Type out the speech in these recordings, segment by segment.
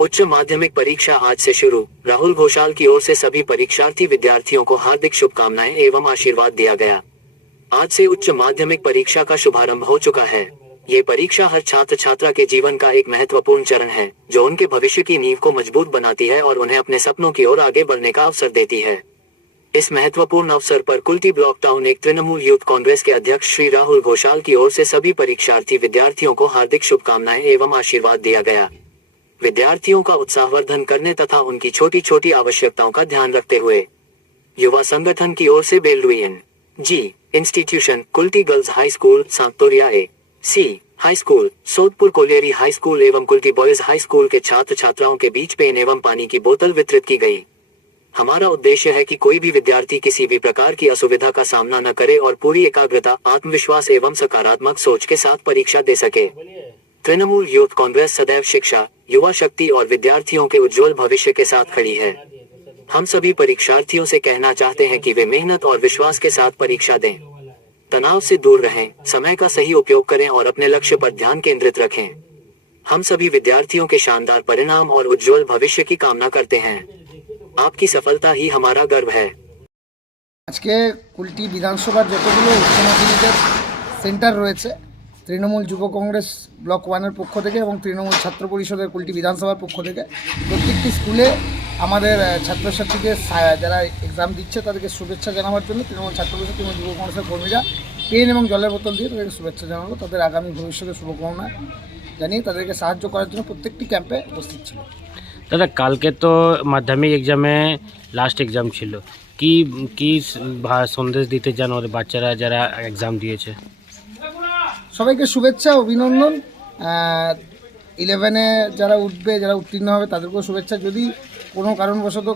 उच्च माध्यमिक परीक्षा आज से शुरू। राहुल घोषाल की ओर से सभी परीक्षार्थी विद्यार्थियों को हार्दिक शुभकामनाएं एवं आशीर्वाद दिया गया। आज से उच्च माध्यमिक परीक्षा का शुभारंभ हो चुका है। ये परीक्षा हर छात्र छात्रा के जीवन का एक महत्वपूर्ण चरण है, जो उनके भविष्य की नींव को मजबूत बनाती है और उन्हें अपने सपनों की ओर आगे बढ़ने का अवसर देती है। इस महत्वपूर्ण अवसर पर कुल्टी ब्लॉक टाउन एक तृणमूल यूथ कांग्रेस के अध्यक्ष श्री राहुल घोषाल की ओर से सभी परीक्षार्थी विद्यार्थियों को हार्दिक शुभकामनाएं एवं आशीर्वाद दिया गया। विद्यार्थियों का उत्साहवर्धन करने तथा उनकी छोटी छोटी आवश्यकताओं का ध्यान रखते हुए युवा संगठन की ओर से बेलडुइन जी institution, Kulti girls high school, Sanctoria A C high school, Sodepur colliery high school एवं कुल्टी बॉयज हाई स्कूल के छात्र छात्राओं के बीच पेन एवं पानी की बोतल वितरित की गई। हमारा उद्देश्य है कि कोई भी विद्यार्थी किसी भी प्रकार की असुविधा का सामना न करे और पूरी एकाग्रता, आत्मविश्वास एवं सकारात्मक सोच के साथ परीक्षा दे सके। तृणमूल यूथ कांग्रेस सदैव शिक्षा, युवा शक्ति और विद्यार्थियों के उज्जवल भविष्य के साथ खड़ी है। हम सभी परीक्षार्थियों से कहना चाहते हैं कि वे मेहनत और विश्वास के साथ परीक्षा दें, तनाव से दूर रहें, समय का सही उपयोग करें और अपने लक्ष्य पर ध्यान केंद्रित रखें। हम सभी विद्यार्थियों के शानदार परिणाम और उज्जवल भविष्य की कामना करते हैं। आपकी सफलता ही हमारा गर्व है। আজকে কুলটি বিধানসভার যতগুলো উচ্চ মাধ্যমিকের সেন্টার রয়েছে তৃণমূল যুব কংগ্রেস ব্লক 1-এর পক্ষ থেকে এবং তৃণমূল ছাত্র পরিষদের কুলটি বিধানসভার পক্ষ থেকে প্রত্যেকটি স্কুলে আমাদের ছাত্রছাত্রীদের যারা এক্সাম দিচ্ছে তাদেরকে শুভেচ্ছা জানাবার জন্য তৃণমূল ছাত্র পরিষদ তৃণমূল যুব কংগ্রেসের কর্মীরা পেন এবং জলের বোতল দিয়ে তাদেরকে শুভেচ্ছা জানাবো। তাদের আগামী ভবিষ্যতে শুভকামনা জানিয়ে তাদেরকে সাহায্য করার জন্য প্রত্যেকটি ক্যাম্পে উপস্থিত ছিল। দাদা, কালকে তো মাধ্যমিক এক্সামে লাস্ট এক্সাম ছিল, কি কি সন্দেশ দিতে চান ওর বাচ্চারা যারা এক্সাম দিয়েছে? সবাইকে শুভেচ্ছা, অভিনন্দন। 11-এ যারা উঠবে, যারা উত্তীর্ণ হবে তাদেরকেও শুভেচ্ছা। যদি কোনো কারণবশত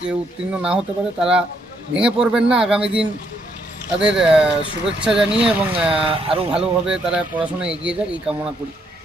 কেউ উত্তীর্ণ না হতে পারে তারা ভেঙে পড়বেন না, আগামী দিন তাদের শুভেচ্ছা জানিয়ে এবং আরও ভালোভাবে তারা পড়াশোনায় এগিয়ে যাক এই কামনা করি।